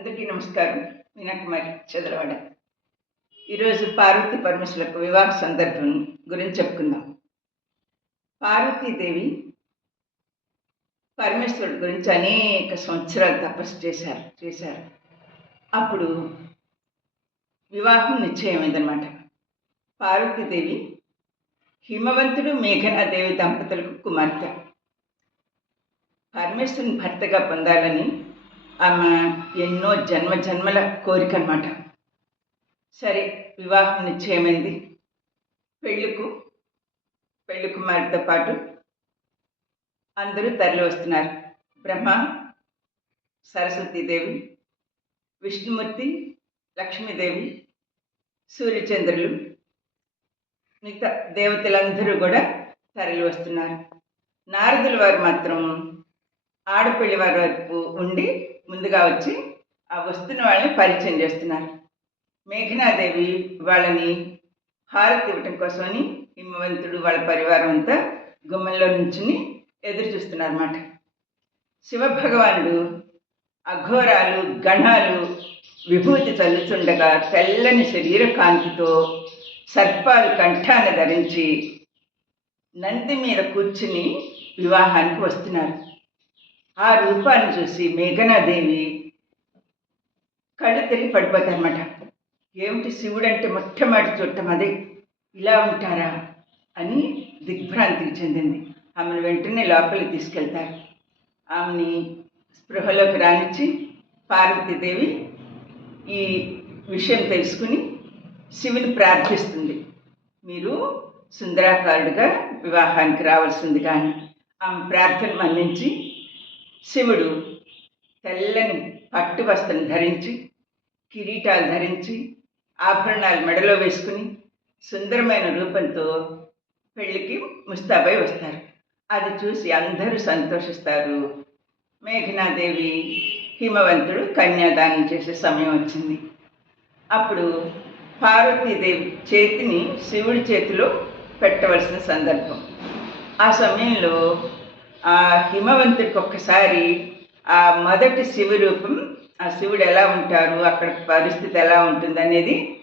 అందరికీ నమస్కారం. మీనాకుమారి చదలవాడ. ఈరోజు పార్వతీ పరమేశ్వరులకు వివాహ సందర్భం గురించి చెప్పుకుందాం. పార్వతీదేవి పరమేశ్వరుడి గురించి అనేక సంవత్సరాలు తపస్సు చేశారు. అప్పుడు వివాహం నిశ్చయమైందనమాట. పార్వతీదేవి హిమవంతుడు మేఘనాదేవి దంపతులకు కుమార్తె. పరమేశ్వరుని భర్తగా పొందాలని ఆమె ఎన్నో జన్మల కోరిక అన్నమాట. సరే, వివాహం నిశ్చయమైంది. పెళ్లి కుమారుడితో పాటు అందరూ తరలి వస్తున్నారు. బ్రహ్మ, సరస్వతీదేవి, విష్ణుమూర్తి, లక్ష్మీదేవి, సూర్యచంద్రులు, మిగతా దేవతలందరూ కూడా తరలి వస్తున్నారు. నారదుల వారు మాత్రం ఆడపిల్లి వారి వైపు ఉండి ముందుగా వచ్చి ఆ వస్తున్న వాళ్ళని పరిచయం చేస్తున్నారు. మేఘనాదేవి వాళ్ళని హారతి ఇవ్వటం కోసమని హిమవంతుడు వాళ్ళ పరివారం అంతా గుమ్మంలో నుంచుని ఎదురు చూస్తున్నారు అన్నమాట. శివభగవానుడు అఘోరాలు గణాలు విభూతి చల్లుతుండగా తెల్లని శరీర కాంతితో సర్పాలు కంఠాన ధరించి నంది మీద కూర్చుని వివాహానికి వస్తున్నారు. ఆ రూపాన్ని చూసి మేఘనాదేవి కళ్ళు తిరిగి పడిపోతారన్నమాట. ఏమిటి, శివుడు అంటే మొట్టమొదటి చూడటం అదే, ఇలా ఉంటారా అని దిగ్భ్రాంతికి చెందింది. ఆమెను వెంటనే లోపలికి తీసుకెళ్తారు. ఆమెని స్పృహలోకి రానిచ్చి పార్వతీదేవి ఈ విషయం తెలుసుకుని శివుని ప్రార్థిస్తుంది. మీరు సుందరాకారుడిగా వివాహానికి రావాల్సింది. కానీ ఆమె ప్రార్థన మన్నించి శివుడు తెల్లని పట్టు వస్త్రం ధరించి, కిరీటాలు ధరించి, ఆభరణాలు మెడలో వేసుకుని సుందరమైన రూపంతో పెళ్లికి ముస్తాబై వస్తారు. అది చూసి అందరూ సంతోషిస్తారు. మేఘనాదేవి హిమవంతుడు కన్యాదానం చేసే సమయం వచ్చింది. అప్పుడు పార్వతీదేవి చేతిని శివుడి చేతిలో పెట్టవలసిన సందర్భం. ఆ సమయంలో ఆ హిమవంతుడికి ఒక్కసారి ఆ మొదటి శివ రూపం, ఆ శివుడు ఎలా ఉంటారు, అక్కడ పరిస్థితి ఎలా ఉంటుంది అనేది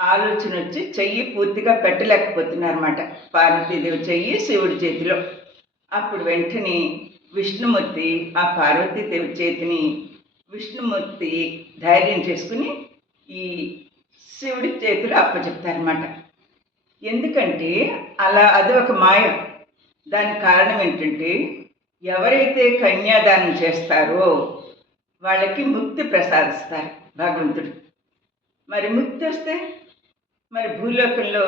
ఆలోచన వచ్చి చెయ్యి పూర్తిగా పెట్టలేకపోతున్నారన్నమాట. పార్వతీదేవి చెయ్యి శివుడి చేతిలో. అప్పుడు వెంటనే విష్ణుమూర్తి ఆ పార్వతీదేవి చేతిని విష్ణుమూర్తి ధైర్యం చేసుకుని ఈ శివుడి చేతిలో అప్పచెప్తారన్నమాట. ఎందుకంటే అది ఒక మాయ. దానికి కారణం ఏంటంటే, ఎవరైతే కన్యాదానం చేస్తారో వాళ్ళకి ముక్తి ప్రసాదిస్తారు భగవంతుడు. మరి ముక్తి వస్తే మరి భూలోకంలో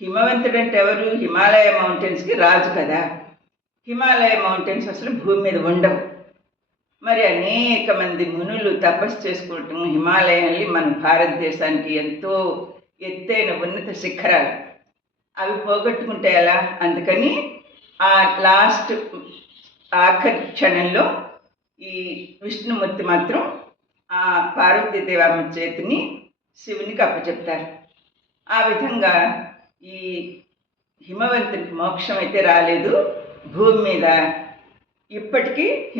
హిమవంతుడు అంటే ఎవరు? హిమాలయ మౌంటైన్స్కి రాజు కదా. హిమాలయ మౌంటైన్స్ అసలు భూమి మీద ఉండవు. మరి అనేక మంది మునులు తపస్సు చేసుకోవటం, హిమాలయాన్ని మన భారతదేశానికి ఎంతో ఎత్తైన ఉన్నత శిఖరాలు, అవి పోగొట్టుకుంటే ఎలా? అందుకని ఆ లాస్ట్ ఆఖరి క్షణంలో ఈ విష్ణుమూర్తి మాత్రం ఆ పార్వతీదేవి అమ్మ చేతిని శివునికి అప్పచెప్తారు. ఆ విధంగా ఈ హిమవంతునికి మోక్షం అయితే రాలేదు. భూమి మీద ఇప్పటికీ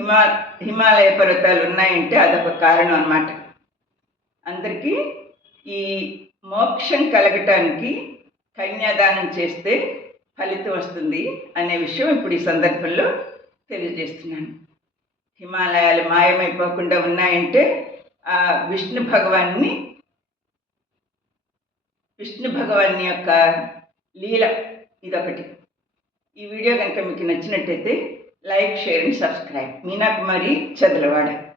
హిమాలయ పర్వతాలు ఉన్నాయంటే అదొక కారణం అన్నమాట. అందరికీ ఈ మోక్షం కలగటానికి కన్యాదానం చేస్తే ఫలితం వస్తుంది అనే విషయం ఇప్పుడు ఈ సందర్భంలో తెలియజేస్తున్నాను. హిమాలయాలు మాయమైపోకుండా ఉన్నాయంటే ఆ విష్ణు భగవాన్ని యొక్క లీల ఇదొకటి. ఈ వీడియో కనుక మీకు నచ్చినట్టయితే like, share and subscribe. Meena Kumari Chadalavada.